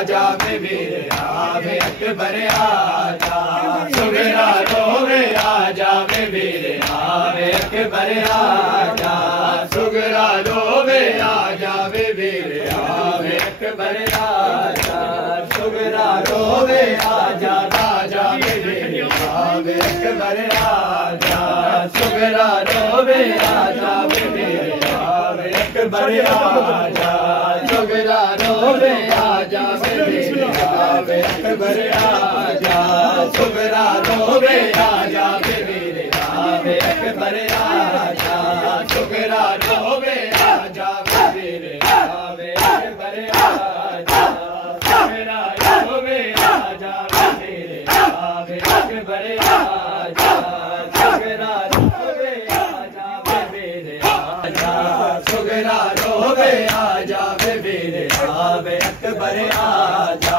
आजा वे वीर आवे अकबर आजा सुगरा रोवे आजा वे वीर आवे अकबर आजा सुगरा रोवे आजा वे वीर आवे अकबर आजा सुगरा रोवे आजा राजा वे वीर आवे अकबर आजा सुगरा रोवे आजा वे वीर आवे अकबर आजा सुगरा रोवे आजा आवे अकबर आजा सुगरा रोवे आजा वीर आवे अकबर आजा सुगरा रोवे आजा वीर आवे अकबर आजा सुगरा रोवे आजा वीर आवे अकबर आजा सुगरा रोवे आजा वीर आजा सुगरा रोवे आजा वीर आवे अकबर आजा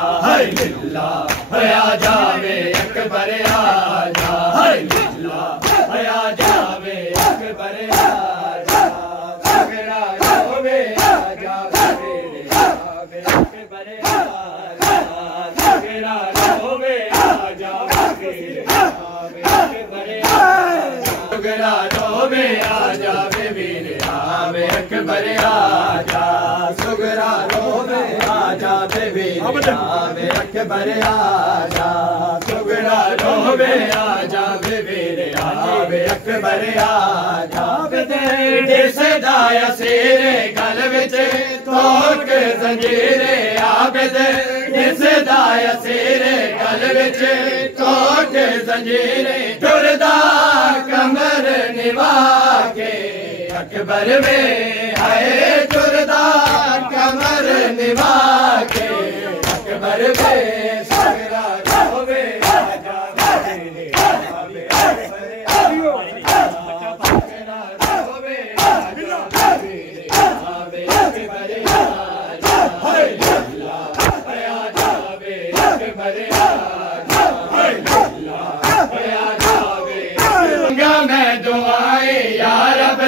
लिल्ला आजा वे अकबर आजा लिल्ला आजा वे अकबर आजा सुगरा रोवे आजा वीर आवे अकबर आजा सुगरा रोवे आजा वीर आवे अकबर आजा सुगरा रोवे आजा वीर आवे अकबर आजा सुगरा रोवे आजा वीर आवे अकबर आजा सुगरा रोवे आजा वीर आवे अकबर आजा जिस दाया सिरे गल विच तोड़ के जंजीरे आबिद जिस दाया सिरे गल विच तोड़ के जंजीरे टुरदा कमर निभा के अकबर में आए टुरदा कमर निभा के अकबर में सुगरा रोवे आजा वीर आवे अकबर आजा सुगरा रोवे आजा वीर आवे अकबर आजा लिल्ला आजा वे अकबर आजा लिल्ला आजा वे मंगा मैं दुआएं या रब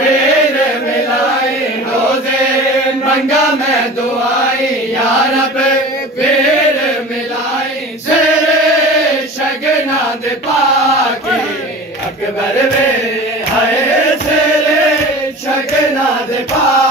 वीर मिलाए रोजे मंगा मैं दुआएं या रब वीर मिलाए शेरे शगना दे पाके अकबर में है शेरे शगना दे पाके